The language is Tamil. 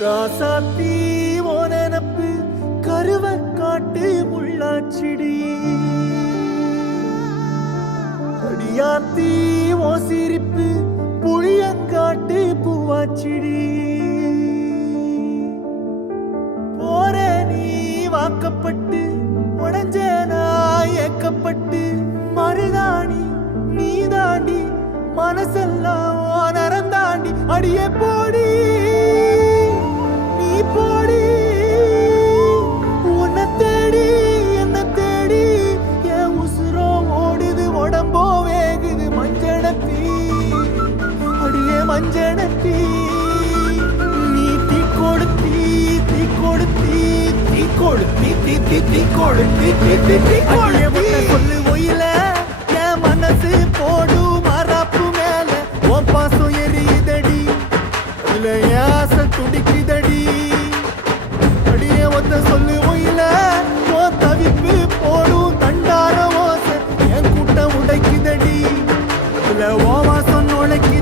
ராசாத்தி ஓ நினப்பு கருவ காட்டு முள்ளாச்சிடி அடியாத்தி ஓ சிரிப்பு புளியங்காட்டு பூவாச்சிடி போற நீ வாக்கப்பட்டு உடஞ்ச நான் ஏக்கப்பட்டு மருதாணி நீ தாண்டி மனசெல்லாம் ஓ நரந்தாண்டி அடியே போடி நீ போடி உன்னை தேடி என்ன தேடி என் உசுரோ ஓடுது உடம்போ வேகுது மஞ்சனத்தி அடியே மஞ்சனத்தி நீ தீ கொடுத்தி தீ கொடுத்தி தீ கொடுத்தி தீ தீ தீ கொடுத்தி தீ தீ தீ கொடுத்தி சொல்லு ஒயில என் மனசு போடு மராப்பு மேல உன் பாசம் எரியுதடி இல்ல யாச துடிக்குதடி அடியே ஒத்த சொல்லு ஒயில உன் தவிப்பு போடும் தண்டார ஓசை என் கூட்டம் உடைக்குதடி இல்ல ஓ வாசம் நுழைக்குது